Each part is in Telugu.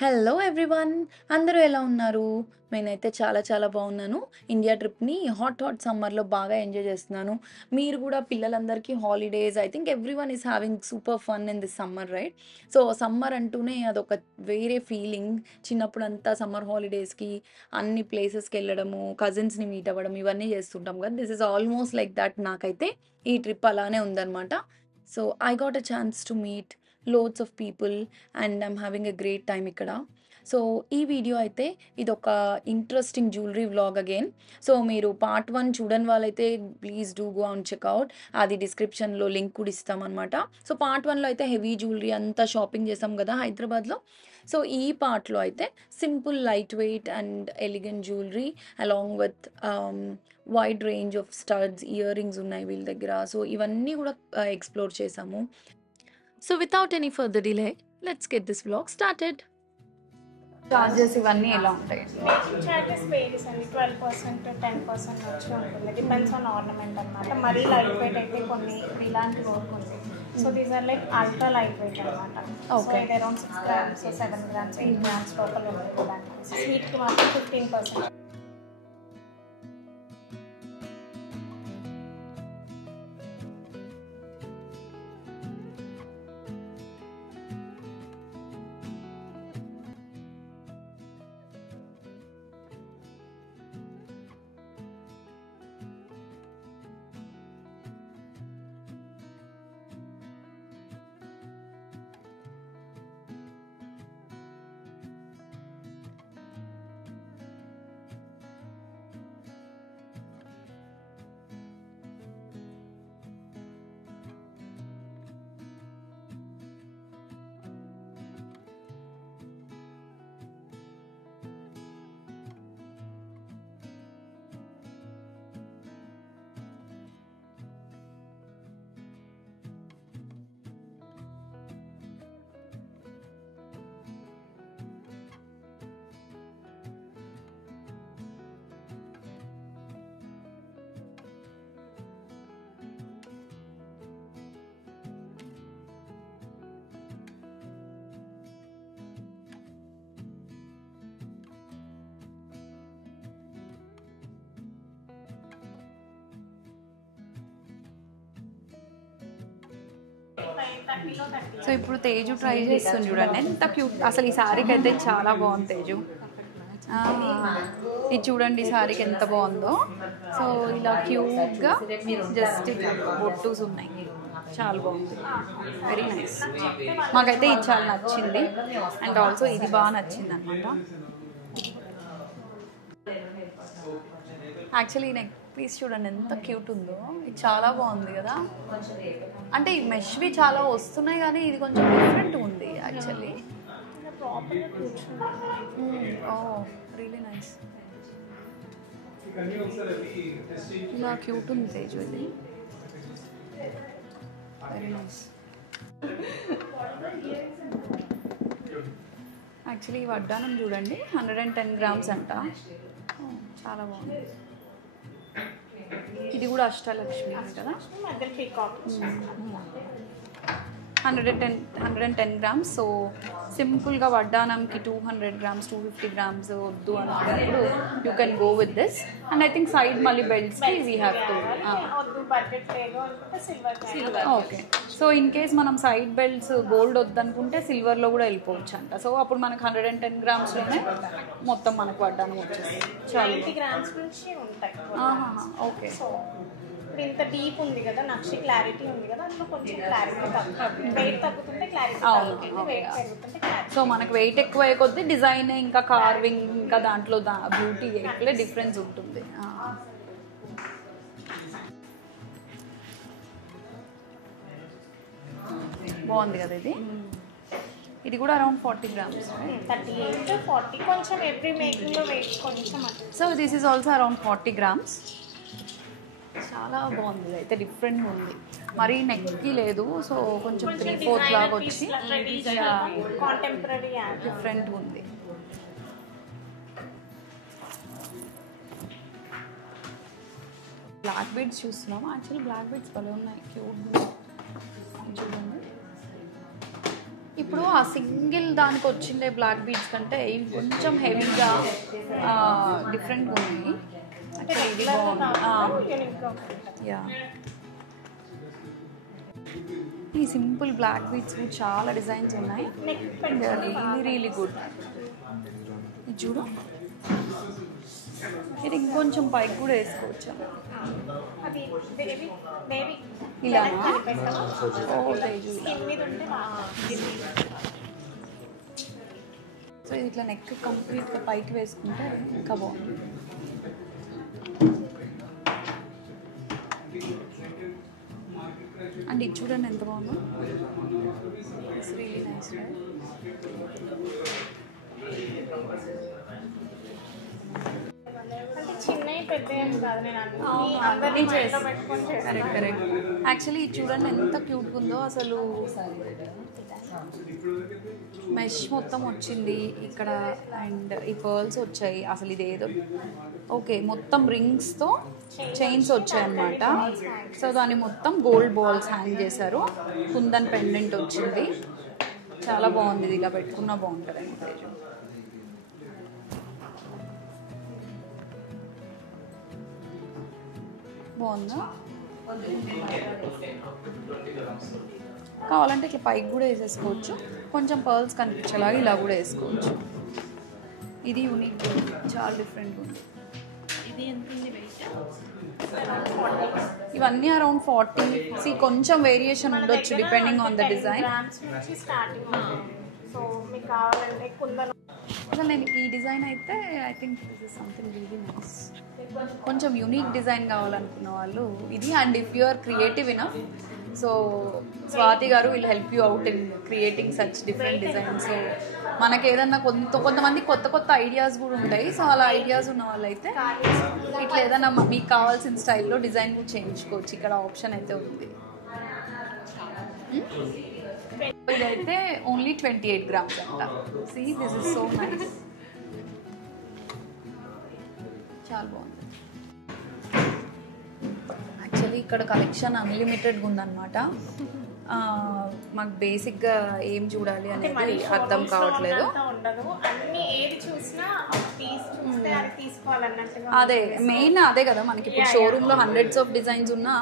Hello everyone. అందరూ ఎలా ఉన్నారు? నేనైతే చాలా చాలా బాగున్నాను. ఇండియా ట్రిప్‌ని హాట్ సమ్మర్‌లో బాగా ఎంజాయ్ చేస్తున్నాను. మీరు కూడా పిల్లలందరికీ holidays I think everyone is having super fun in this summer right? So, summer అంటూనే అదొక వేరే ఫీలింగ్. చిన్నప్పుడంతా సమ్మర్ హాలిడేస్‌కి అన్ని ప్లేసెస్‌కెళ్ళడము, కజిన్స్‌ని మీట్ అవ్వడం ఇవన్నీ చేస్తుంటాం కదా! This is almost like that నాకైతే ఈ ట్రిప్ అలానే ఉందనమాట. So, I got a chance to meet loads of people and I'm having a great time ఇక్కడ. సో, ఈ వీడియో అయితే ఇదొక interesting jewellery vlog again. So, మీరు పార్ట్ 1 చూడని వాళ్ళైతే please do go and checkout. అది డిస్క్రిప్షన్‌లో లింక్ కూడా ఇస్తామనమాట. సో, పార్ట్ 1లో అయితే హెవీ జ్యువెలరీ అంతా షాపింగ్ చేసాం కదా హైదరాబాద్‌లో. సో, ఈ పార్ట్‌లో అయితే simple light weight and elegant jewellery along with wide range of studs, ear rings ఉన్నాయి వీళ్ళ దగ్గర. సో, ఇవన్నీ కూడా ఎక్స్‌ప్లోర్ చేసాము. So without any further delay, let's get this vlog started. Charges ఇవన్నీ ఎలా ఉంటాయి? మేకింగ్ చార్జెస్ వేరీస్ అండి. 12% 10% వచ్చి ఉంటుంది. డిపెండ్స్ ఆన్ ఆర్నమెంట్ అనమాట. మరీ లైట్ వెయిట్ అయితే కొన్ని ఇలాంటి వర్క్ ఉంది. So these are like ultra light weight అనమాట. సో ఇది అరౌండ్ 6 grams 7 grams 8 grams లోపల ఉంటుంది దానికి. స్వీట్కి మాత్రం 15%. సో ఇప్పుడు తేజు ట్రై చేస్తుంది చూడండి, ఎంత క్యూట్. అసలు ఈ శారీకి అయితే చాలా బాగుంది తేజు. ఇది చూడండి ఈ శారీకి ఎంత బాగుందో. సో ఇలా క్యూట్గా జస్ట్ బొట్టూస్ ఉన్నాయి, చాలా బాగుంది, వెరీ నైస్. మాకైతే ఇది చాలా నచ్చింది అండ్ ఆల్సో ఇది బాగా నచ్చింది అనమాట. యాక్చువల్లీ నెక్ పీస్ చూడండి ఎంత క్యూట్ ఉందో, ఇది చాలా బాగుంది కదా. అంటే ఈ మెష్వి చాలా వస్తున్నాయి కానీ ఇది కొంచెం డిఫరెంట్ ఉంది యాక్చువల్లీ. ఓ రియలీ నైస్, ఇలా క్యూట్ ఉంది తేజు, ఇది వెరీ నైస్. యాక్చువల్లీ ఈ వడ్డానం చూడండి 110 grams అంట, చాలా బాగుంది. ఇది కూడా అష్టలక్ష్మి కదా, 110 grams. సో సింపుల్గా వడ్డానంకి 200 grams 250 grams వద్దు అనుకున్నప్పుడు you can go with this. And I think side మళ్ళీ బెల్ట్స్కి we have to okay. So in case మనం సైడ్ బెల్ట్స్ గోల్డ్ వద్దనుకుంటే సిల్వర్లో కూడా వెళ్ళిపోవచ్చు అంట. సో అప్పుడు మనకు 110 grams-లోనే మొత్తం మనకు వడ్డానం వచ్చేది. ఓకే. ఇంత డీప్ ఉంది కదా, నక్షి క్లారిటీ ఉంది కదా, అందులో కొంచెం క్లారిటీ తగ్గుతుంది. వెయిట్ తగ్గుతుంటే క్లారిటీ తగ్గుతుంది, వెయిట్ పెరుగుతుంటే క్లారిటీ. సో మనకు వెయిట్ ఎక్కువ అయ్యే కొద్దీ డిజైన్ ఇంకా కార్వింగ్ ఇంకా దాంట్లో బ్యూటీ ఎట్లే డిఫరెన్స్ ఉంటుంది. బాగుంది కదా ఇది. ఇది కూడా అరౌండ్ 40 grams. 38 40 కొంచెం ఎవ్రీ మేకింగ్లో వెయిట్ కొంచెం. So this is also around 40 grams. చాలా బాగుంది, అయితే డిఫరెంట్ ఉంది, మరీ నెక్కి లేదు. సో కొంచెం 3/4 లాగా వచ్చి డిఫరెంట్ ఉంది. బ్లాక్ బీడ్స్ చూస్తున్నాము. యాక్చువల్లీ బ్లాక్ బీడ్స్ భలే ఉన్నాయి, క్యూట్ చూడండి. ఈ ఇప్పుడు ఆ సింగిల్ దానికి వచ్చిండే బ్లాక్ బీడ్స్ కంటే ఇవి కొంచెం హెవీగా డిఫరెంట్గా ఉన్నాయి. యాక్చువల్లీ ఇది బాగుంది. యా, ఈ సింపుల్ బ్లాక్ బీడ్స్ చాలా డిజైన్స్ ఉన్నాయి. Really really good. ఇది చూడు, ఇది ఇంకొంచెం పైకి కూడా వేసుకోవచ్చు. ఇలా సో ఇది ఇట్లా నెక్ కంప్లీట్గా పైకి వేసుకుంటే ఇంకా బాగుంది. అండ్ ఇది చూడండి ఎంత బాగుందో. It's really nice. చిన్నవి పెద్ద కాదు, కరెక్ట్ కరెక్ట్. యాక్చువల్లీ ఇది చూడండి ఎంత క్యూట్గా ఉందో అసలు. మెష్ మొత్తం వచ్చింది ఇక్కడ అండ్ ఈ పర్ల్స్ వచ్చాయి. అసలు ఇదేదో ఓకే మొత్తం రింగ్స్తో చైన్స్ వచ్చాయి అన్నమాట. సో దాన్ని మొత్తం గోల్డ్ బాల్స్ హ్యాంగ్ చేశారు. కుందన్ పెండెంట్ వచ్చింది. చాలా బాగుంది. ఇది ఇలా పెట్టుకున్నా బాగుంటుంది అండి. బాగుందా? కావాలంటే ఇట్లా పైకి కూడా వేసేసుకోవచ్చు. కొంచెం పర్ల్స్ కనిపించేలాగా ఇలా కూడా వేసుకోవచ్చు. ఇది యూనిక్, చాలా డిఫరెంట్గా ఉంది. ఇది ఎంత ఉంది వెయిట్? ఇవన్నీ అరౌండ్ 40. కొంచెం వేరియేషన్ ఉండొచ్చు డిపెండింగ్ ఆన్ ద డిజైన్. అసలు నేను ఈ డిజైన్ అయితే I think this is something really nice. కొంచెం యూనిక్ డిజైన్ కావాలనుకున్న వాళ్ళు ఇది. And if you are creative enough, so Swathi గారు will help you out in creating such different designs. మనకి ఏదన్నా కొంతమంది కొత్త కొత్త ఐడియాస్ కూడా ఉంటాయి. సో అలా ఐడియాస్ ఉన్న వాళ్ళు అయితే ఇట్లా ఏదన్నా మీకు కావాల్సిన స్టైల్లో డిజైన్ కూడా చేయించుకోవచ్చు. ఇక్కడ ఆప్షన్ అయితే ఉంది. ఇదైతే ఓన్లీ 28 grams అంట. See this is so nice. చాలా బాగుంది. యాక్చువల్లీ ఇక్కడ కలెక్షన్ అన్లిమిటెడ్గా ఉందన్నమాట. మాకు బేసిక్గా ఏం చూడాలి అనేది అర్థం కావట్లేదు. అదే మెయిన్ అదే కదా, మనకి ఇప్పుడు షోరూంలో హండ్రెడ్స్ ఆఫ్ డిజైన్స్ ఉన్నా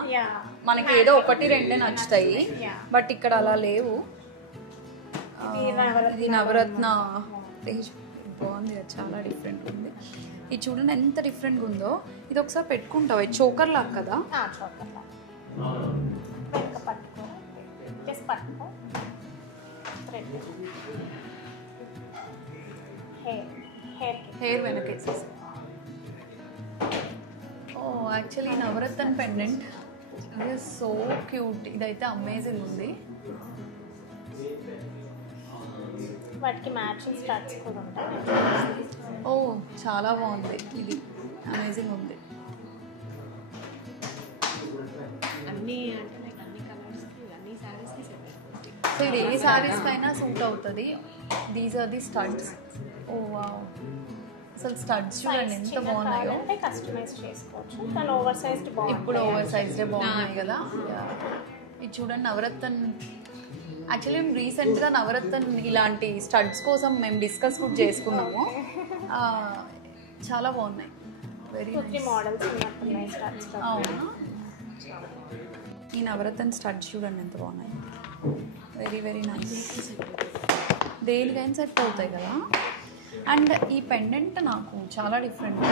మనకి ఏదో ఒకటి రెండే నచ్చుతాయి. బట్ ఇక్కడ అలా లేవు. ఇది నవరత్న బాగుంది, చాలా డిఫరెంట్ ఉంది. ఇది చూడండి ఎంత డిఫరెంట్గా ఉందో. ఇది ఒకసారి పెట్టుకుంటావు, ఇది చోకర్ లాగా కదా. హెయిర్ వెనకేసేసి. ఓ యాక్చువల్లీ నవరత్న పెండెంట్ సో క్యూట్. ఇదైతే అమేజింగ్ ఉంది. వాటికి మ్యాచింగ్ స్టడ్స్ కూడా ఉంటాయి. ఓ చాలా బాగుంది. ఇది అమేజింగ్ ఉంది. సో ఇది ఏ శారీస్ పైన సూట్ అవుతుంది. These are the studs. Oh wow, అసలు స్టడ్స్ చూడండి ఎంత బాగున్నాయో. కస్టమైజ్ చేసుకోవచ్చు. కానీ ఓవర్ సైజ్డ్ బాగుంది. ఇప్పుడు ఓవర్ సైజ్డే బాగున్నాయి కదా. ఇది చూడండి నవరత్న. యాక్చువల్లీ మేము రీసెంట్గా నవరత్న ఇలాంటి స్టడ్స్ కోసం మేము డిస్కస్ కూడా చేసుకున్నాము. చాలా బాగున్నాయి. వెరీ మోడల్స్ అవునా. ఈ నవరత్న స్టడ్స్ చూడండి ఎంత బాగున్నాయి. Very very nice. దేనికైనా సెట్ అవుతాయి కదా. అండ్ ఈ పెండెంట్ నాకు చాలా డిఫరెంట్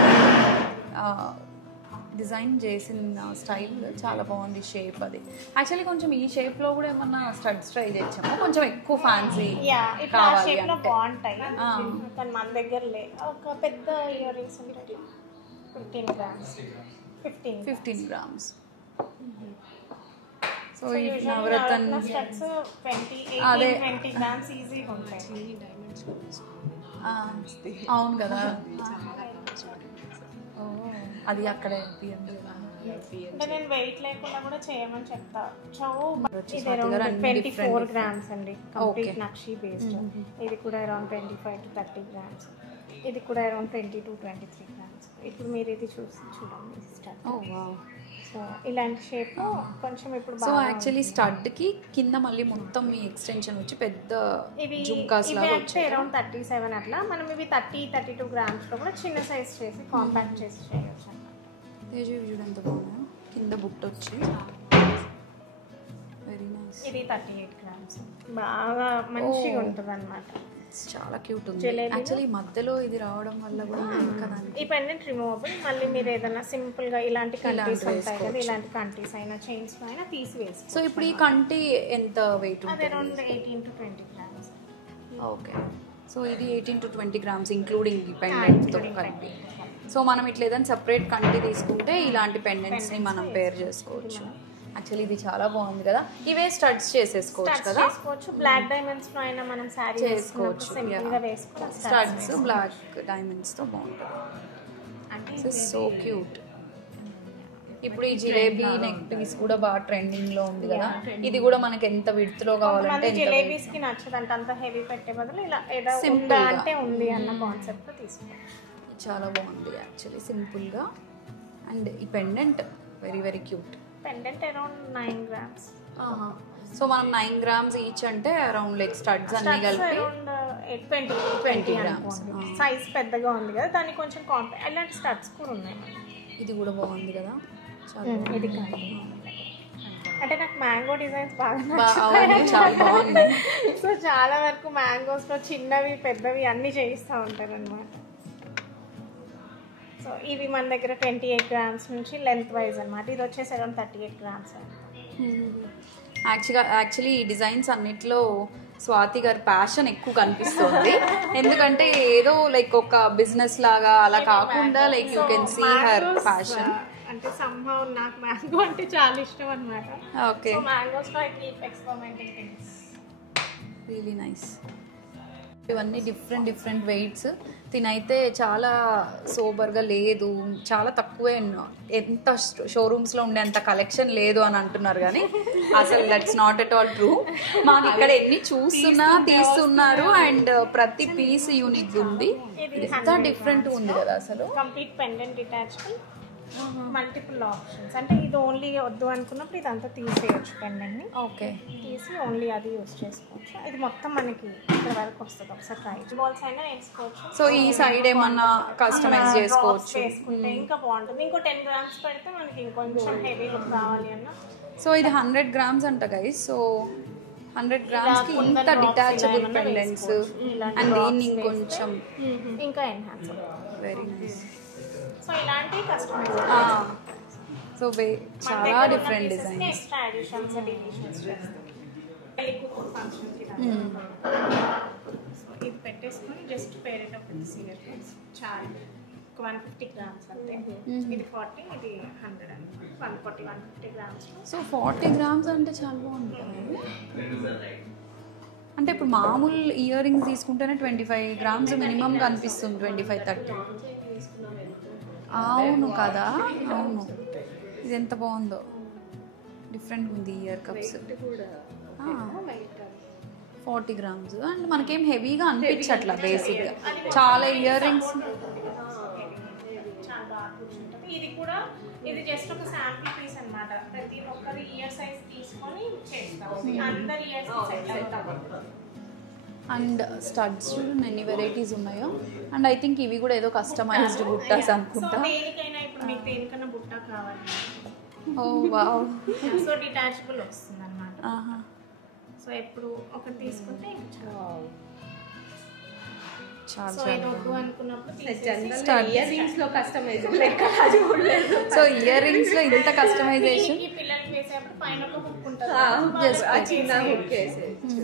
డిజైన్ చేసిన స్టైల్ చాలా బాగుంది. షేప్ అది యాక్చువల్లీ కొంచెం ఈ షేప్లో కూడా ఏమన్నా స్టడ్స్ ట్రై చేసాము. కొంచెం ఎక్కువ ఫ్యాన్సీ కావాలి అంటే బాగుంటాయి. కానీ మన దగ్గర లే. ఒక పెద్ద ఇయర్ రింగ్స్ ఉంటాయి 15 grams. 15 grams. సో ఈ నవరత్న స్టడ్స్ 20 grams ఈజీగా ఉంటాయి. అవును కదా. అది అక్కడే అంటే నేను వెయిట్ లేకుండా కూడా చేయమని చెప్తా. ఇది అరౌండ్ 24 grams అండి. కంప్లీట్ నక్షి బేస్డ్. ఇది కూడా అరౌండ్ 25 to 30 grams. ఇది కూడా అరౌండ్ 20 to 23 grams. ఇప్పుడు మీరు ఇది చూడండి. ఓ వావ్, సో ఇలాంటి షేప్ కొంచెం ఇప్పుడు సో యాక్చువల్లీ స్టడ్కి కింద మళ్ళీ మొత్తం మీ ఎక్స్టెన్షన్ వచ్చి పెద్ద ఇవి జుంకాస్ ఇవి లాగా అంటే అరౌండ్ 37 అట్లా. మనం ఇవి 32 గ్రామ్స్లో కూడా చిన్న సైజ్ చేసి కాంపాక్ట్ చేసి చేయొచ్చు అన్నమాట. తేజ చూడు ఎంత బాగున్నాయో, కింద బుట్ట వచ్చి వెరీ నైస్. ఇది 38 గ్రామ్స్, బాగా మంచిగా ఉంటుంది అనమాట. చాలా క్యూట్ ఉంది. జిలేబీలో? యాక్చువల్లీ మధ్యలో ఇది రావడం వల్ల కూడా కదా ఈ పెండెంట్ రిమూవబుల్. మళ్ళీ మీరు ఏదైనా సింపుల్ గా ఇలాంటి కంటీస్ ఉంటాయి కదా, ఇలాంటి కంటీస్ అయినా చైన్స్ అయినా తీసి వేసి. సో ఇప్పుడు ఈ కంటి ఎంత వెయిట్ అది ఉంటుంది? Around 18 to 20 grams. Okay, so ఇది 18 to 20 గ్రామ్స్ ఇంక్లూడింగ్ ఈ పెండెంట్తో కలిపి. సో మనం ఇట్లా ఏదైనా సపరేట్ కంటి తీసుకుంటే ఇలాంటి పెండెంట్స్ని మనం పేర్ చేసుకోవచ్చు. యాక్చువల్లీ ఇది చాలా బాగుంది కదా. ఇవే స్టడ్స్ చేసేసుకోవచ్చు కదా. చేసుకోవచ్చు. బ్లాక్ డైమండ్స్ లో అయినా మనం సారీ చేసుకోవచ్చు. సింపుల్ గా వేసుకోవచ్చు. స్టడ్స్ బ్లాక్ డైమండ్స్తో బాగుంటుంది. అంటే సో క్యూట్. ఇప్పుడు ఈ జిలేబీ నెక్ పీస్ కూడా బాగా ట్రెండింగ్ లో ఉంది కదా. ఇది కూడా మనకి ఎంత విడ్త్ లో కావాలంటే జిలేబీస్ కి నచ్చదంటే అంత హెవీ పెట్టే బదులు ఇలా ఏదో ఉందా అంటే ఉంది అన్న కాన్సెప్ట్ లో తీసుకోవచ్చు. చాలా బాగుంది యాక్చువల్లీ సింపుల్ గా. అండ్ ఈ pendant very very cute. Pendant around 9 grams. So మనం 9 గ్రామ్స్ ఈచ్ అంటే అరౌండ్ లైక్ స్టడ్స్ అన్ని కలిపి అరౌండ్ 20 గ్రామ్స్. సైజ్ పెద్దగా ఉంది కదా, దానికి కొంచెం కాంపాక్ట్ ఇలాంటి స్టడ్స్ కూడా ఉన్నాయి. ఇది కూడా బాగుంది కదా. ఇది అంటే నాకు మ్యాంగో డిజైన్స్ బాగా చాలా బాగుంది. సో చాలా వరకు మ్యాంగోస్ లో చిన్నవి పెద్దవి అన్ని చేయిస్తూ ఉంటారు అనమాట. సో ఇవి మన దగ్గర 28 గ్రామ్స్ నుంచి లెంత్ వైజ్ అనమాట. ఇది వచ్చేసి అరౌండ్ 38 గ్రామ్స్. యాక్చువల్లీ ఈ డిజైన్స్ అన్నిట్లో స్వాతి గారి ప్యాషన్ ఎక్కువ కనిపిస్తుంది. ఎందుకంటే ఏదో లైక్ ఒక బిజినెస్ లాగా అలా కాకుండా like you can see her passion. అంటే somehow నాకు మ్యాంగో అంటే చాలా ఇష్టం అనమాట. ఓకే, సో మ్యాంగోస్ లో I keep experimenting things. Really nice. ఇవన్నీ డిఫరెంట్ డిఫరెంట్ వెయిట్స్. తినైతే చాలా సోబర్గా లేదు, చాలా తక్కువే. ఎంత షోరూమ్స్లో ఉండే అంత కలెక్షన్ లేదు అని అంటున్నారు కానీ అసలు that's not at all true. మాకు ఇక్కడ ఎన్ని తీస్తున్నారు అండ్ ప్రతి పీస్ యూనిక్ ఉంది. ఎంత డిఫరెంట్ ఉంది కదా అసలు. Complete pendant detachable, multiple options. అంటే ఇది ఓన్లీ వద్దు అనుకున్నప్పుడు ఇదంతా తీసేయచ్చు. పెండెంట్ ని ఓకే తీసి ఓన్లీ అది యూస్ చేసుకోవచ్చు. ఇది మొత్తం మనకి ఇక్కడ వరకు వస్తుంది. ఒకసారి ట్రై బాల్స్ అయినా వేసుకోవచ్చు. సో ఈ సైడ్ ఏమన్నా కస్టమైజ్ చేసుకోవచ్చు. వేసుకుంటే ఇంకా బాగుంటుంది. ఇంకో 10 గ్రామ్స్ పెడితే మనకి ఇంకొంచెం హెవీ లుక్ కావాలి అన్న. సో ఇది 100 గ్రామ్స్ అంట గైస్. సో 100 గ్రామ్స్ కి ఇంత డిటాచబుల్ పెండెంట్స్ అండ్ దీన్ని ఇంకొంచెం ఇంకా ఎన్హాన్స్. Very nice. సో ఇలాంటి కస్టమైజ్ సో చాలా different designs. Extra editions deletions చేస్తాం. ఇది పెట్టేసుకొని just parrot of senior friends చాలు. 150 గ్రామ్స్ అంతే. ఇది 40, ఇది 100 అండి. 150 గ్రామ్స్. సో 40 గ్రామ్స్ అంటే చాలా బాగుంది కదా. అంటే ఇప్పుడు మామూలు ఇయర్ రింగ్స్ తీసుకుంటేనే 25 గ్రామ్స్ మినిమం కనిపిస్తుంది. 25-30. అవును కదా, అవును. ఇది ఎంత బాగుందో, డిఫరెంట్ ఉంది ఇయర్ కప్స్. 40 గ్రామ్స్ అండ్ మనకేం హెవీగా అనిపించట్లా బేసిక్గా. చాలా ఇయర్ రింగ్స్. ఇది కూడా ఇది జస్ట్ ఒక శాంపుల్ పీస్ అన్నమాట. ప్రతి ఒక్కరి ఇయర్ సైజ్ తీసుకొని చేస్తాం. అందరి ఇయర్స్ సెట్ అవుతాం. అండ్ స్టడ్స్ చూడండి ఎన్ని వెరైటీస్ ఉన్నాయో. అండ్ ఐ థింక్ ఇవి కూడా ఏదో కస్టమైజ్డ్ బుట్టాస్ అనుకుంటా. దేనికైనా ఇప్పుడు మీకు దేనికైనా బుట్ట కావాలి. ఓ వావ్. సో డిటాచబుల్ వస్తుంది అన్నమాట. సో ఎప్పుడు ఒకటి తీసుకుంటే చాలా సో ఇది వద్దు అనుకున్నప్పుడు ఇయర్ రింగ్స్ లో కస్టమైజేషన్ సో ఇయర్ రింగ్స్ లో ఇంత కస్టమైజేషన్. పిల్లలకి వేసేప్పుడు పైన ఒక హుక్ ఉంటుంది. చిన్న హుక్ వేసేయచ్చు.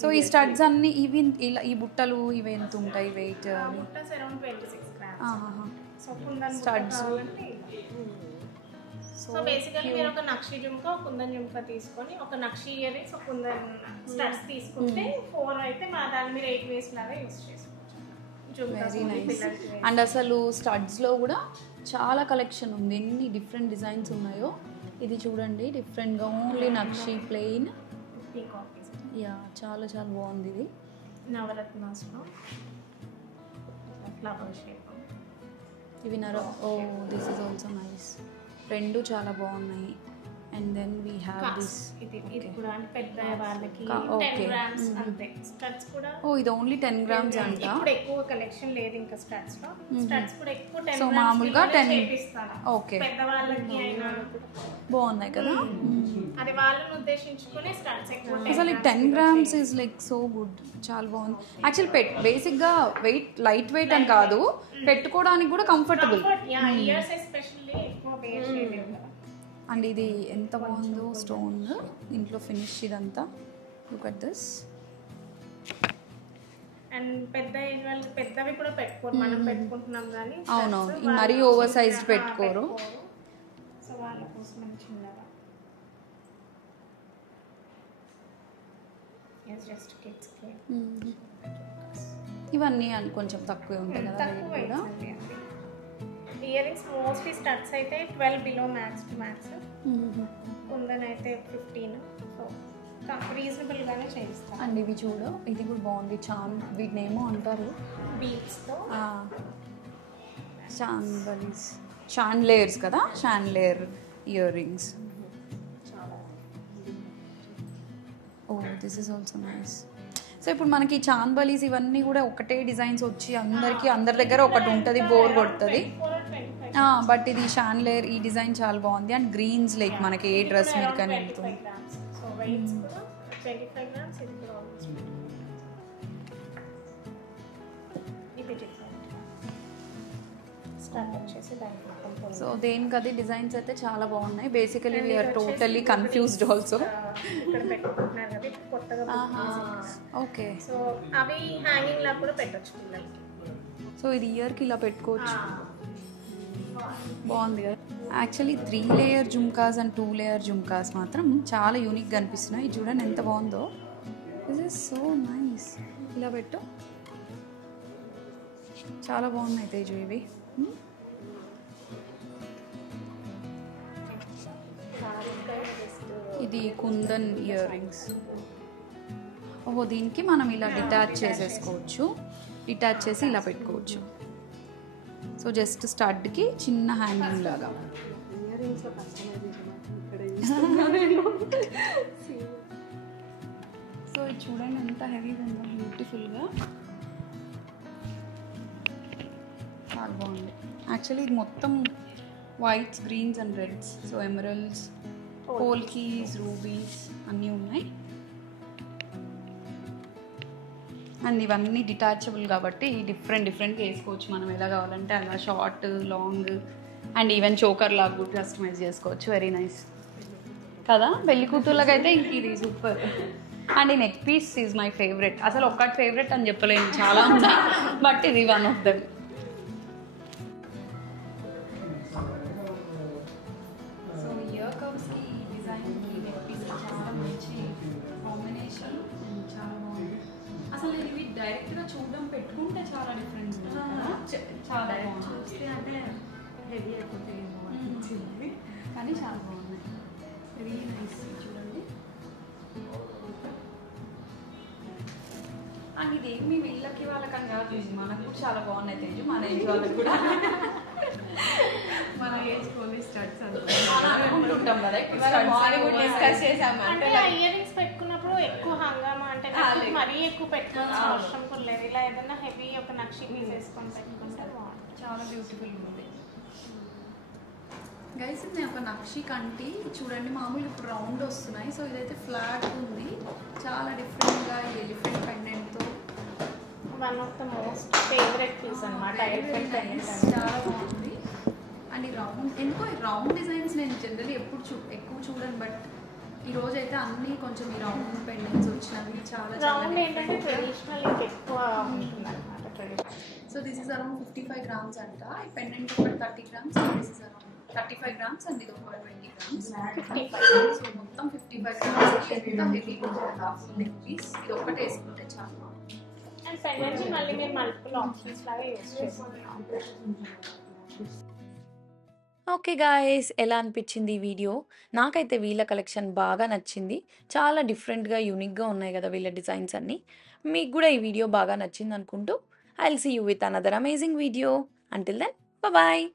సో ఈ స్టడ్స్ అన్ని ఇవి ఇలా ఈ బుట్టలు ఇవి ఎంత ఉంటాయి వెయిట్? బుట్టస్ around 26 grams. So kundan studs. So basically మీరు ఒక నక్షి జుంకా, కుందన్ జుంకా తీసుకొని ఒక నక్షి ఇయర్ రింగ్స్, ఒక కుందన్ స్టడ్స్ తీసుకుంటే 4 అయితే మా దాని మీరు 8 వేస్ లాగా యూస్ చేసుకోవచ్చు. Very nice. అండ్ అసలు స్టడ్స్లో కూడా చాలా కలెక్షన్ ఉంది. ఎన్ని డిఫరెంట్ డిజైన్స్ ఉన్నాయో. ఇది చూడండి డిఫరెంట్గా ఓన్లీ నక్షి ప్లెయిన్. యా చాలా చాలా బాగుంది. ఇది నవరత్నాస్లో ఫ్లవర్ షేప్. ఇవి oh this is also nice. రెండు చాలా బాగున్నాయి. And then we have this. ఇది కూడా అంటే పెద్ద వాళ్ళకి ఓకే. 10 గ్రామ్స్ అంతే. స్టడ్స్ కూడా ఓ ఇది ఓన్లీ 10 grams అంట. ఇప్పుడు ఎక్కువ కలెక్షన్ లేదు ఇంకా స్టడ్స్ లో. స్టడ్స్ కూడా ఎక్కువ 10 సో grams మామూలుగా 10 చేపిస్తాను. ఓకే పెద్ద వాళ్ళకి అయినా బాగున్నాయి కదా. అది వాళ్ళని ఉద్దేశించుకునే స్టడ్స్ ఎక్కువ. అసలు 10 grams is like so good. చాలా బాగుంది. యాక్చువల్ బేసిక్గా లైట్ వెయిట్ అని కాదు, పెట్టుకోవడానికి కూడా కంఫర్టబుల్. ఇయర్స్ ఎస్పెషల్లీ ఎక్కువ వేర్ చేయలేము కదా. అండ్ ఇది ఎంత బాగుందో స్టోన్ ఇంట్లో ఫినిష్ ఇదంతా. Look at this. అండ్ పెద్ద ఏజ్ వాళ్ళు పెద్దవి కూడా పెట్టుకోరు, మనం పెట్టుకుంటున్నాం కానీ అవునవును, మరీ ఓవర్ సైజ్డ్ పెట్టుకోరు. సో వాళ్ళ కోసం చిన్నగా జస్ట్ కిడ్స్ కి ఇవన్నీ కొంచెం తక్కువే ఉంటాయి కదా తక్కువ weight కూడా. ఇయర్ రింగ్స్ మోస్ట్లీ స్టడ్స్ అయితే 12 below max to max, kundan అయితే 15. సో రీజనబుల్ గానే చేయిస్తాం. అండ్ ఇవి చూడు, ఇది కూడా బాగుంది. వీటిని ఏమో అంటారు, బీడ్స్ తో షాన్లేర్స్ కదా, షాన్లేర్ ఇయర్ రింగ్స్. Oh this is also nice. So ఇప్పుడు మనకి చాందబలీస్ ఇవన్నీ కూడా ఒకటే డిజైన్స్ వచ్చి అందరి దగ్గర ఒకటి ఉంటుంది, బోర్ కొడుతుంది. బట్ ఇది షాన్లేర్ ఈ డిజైన్ చాలా బాగుంది. అండ్ గ్రీన్స్ లైక్ మనకి ఏ డ్రెస్ మీద కానీ వెళ్తుంది. సో వెయిట్స్ కూడా 25 grams. ఇది కూడా ఇది డిఫరెంట్ స్టార్ట్ వచ్చేసి దానికి మొత్తం. సో దేనికది డిజైన్స్ అయితే చాలా బాగున్నాయి. Basically we are totally confused also. ఇక్కడ పెట్టుకుంటున్నారు కదా కొత్తగా. ఓకే. సో అవి హ్యాంగింగ్ లా కూడా పెట్టొచ్చు పిల్లలకి. సో ఇది ఇయర్కి ఇలా పెట్టుకోవచ్చు. బాగుంది కదా. Actually 3 layer jhumkas and 2 layer jhumkas మాత్రం చాలా యూనిక్గా అనిపిస్తున్నాయి. చూడండి ఎంత బాగుందో. This is so nice. ఇలా పెట్టు, చాలా బాగున్నాయి తేజు ఇవి. ఇది కుందన్ ఇయర్ రింగ్స్. ఓహో దీనికి మనం ఇలా డిటాచ్ చేసేసుకోవచ్చు. డిటాచ్ చేసి ఇలా పెట్టుకోవచ్చు. సో జస్ట్ స్టడ్కి చిన్న హ్యాంగింగ్ లాగా. సో ఇది చూడండి ఎంత హెవీగా ఉందో, బ్యూటిఫుల్గా చాలా బాగుంది. యాక్చువల్లీ ఇది మొత్తం whites, greens and reds. So emeralds, polkis, rubies అన్నీ ఉన్నాయి. అండ్ ఇవన్నీ డిటాచబుల్ కాబట్టి డిఫరెంట్గా వేసుకోవచ్చు మనం ఎలా కావాలంటే అలా, short, long and even choker లాగా కూడా కస్టమైజ్ చేసుకోవచ్చు. వెరీ నైస్ కదా. పెళ్లి కూతుర్లకు అయితే ఇంక ఇది సూపర్. అండ్ ఈ neck piece is my favourite. అసలు ఒక్కటి ఫేవరెట్ అని చెప్పలేను, చాలా ఉన్నాయి, బట్ ఇది one of them. So ear కప్స్కి డిజైన్కి నెక్ పీస్ చాలా మంచి కాంబినేషన్. చాలా బాగుంది. అసలు ఇవి డైరెక్ట్గా చూడడం, పెట్టుకుంటే చాలా డిఫరెన్స్ చాలా బాగుంది. అంటే హెవీ అయిపోతే కానీ చాలా బాగున్నాయి. Very nice. చూడండి. అండ్ ఇదేమి వీళ్ళకి వాళ్ళకని కాదు, మనకు కూడా చాలా బాగున్నాయి తేజు. మన ఏజ్ వాళ్ళకి కూడా మన ఏజ్ ఓన్లీ స్టడ్స్ అనుకుంటుంటాం కదా. మార్నింగ్ డిస్కస్ చేసాము. అంటే ఇయర్ రింగ్స్ పెట్టుకున్నప్పుడు ఎక్కువ హంగామా అంటే మరీ ఎక్కువ పెట్టుకోవాల్సిన అవసరం కూడా లేదు. ఇలా ఏదైనా హెవీ ఒక నక్షి పీస్ వేసుకొని పెట్టుకుంటే బాగుంటుంది. చాలా బ్యూటిఫుల్గా ఉంది. గైస్ ఇది ఒక నక్షి కంటి చూడండి. మామూలు ఇప్పుడు రౌండ్ వస్తున్నాయి. సో ఇదైతే ఫ్లాట్ ఉంది, చాలా డిఫరెంట్గా ఎలిఫెంట్ పెండెంట్తో. One of the most favourite piece అనమాట ఎలిఫెంట్ పెండెంట్. చాలా బాగుంది. అండ్ ఈ ఎందుకో ఈ రౌండ్ డిజైన్స్ నేను జనరల్లీ ఎక్కువ చూడను, బట్ ఈ రోజు అయితే అన్నీ కొంచెం ఈ రౌండ్ పెండెంట్స్ వచ్చినవి చాలా రౌండ్ ఏంటంటే ట్రెడిషనల్ ఎక్కువ ఉంటుంది అనమాట. Traditional. So this is around 55 grams అంట. ఈ పెండెంట్ ఒకటి 30 grams, this is around 35 grams and ఇది ఒక 20 grams. 55. సో మొత్తం 55 grams. ఎంత హెవీ నెక్ పీస్. ఇది ఒకటి వేసుకుంటే చాలా. అండ్ పెండెంట్స్ మళ్ళీ మీరు మల్టిపుల్ ఆప్షన్స్ లాగా యూస్ చేసుకుంటాం. ఓకే గాయస్, ఎలా అనిపించింది ఈ వీడియో? నాకైతే వీళ్ళ కలెక్షన్ బాగా నచ్చింది. చాలా డిఫరెంట్గా, యూనిక్గా ఉన్నాయి కదా వీళ్ళ డిజైన్స్ అన్నీ. మీకు కూడా ఈ వీడియో బాగా నచ్చింది అనుకుంటూ I will see you with another amazing video. Until then bye.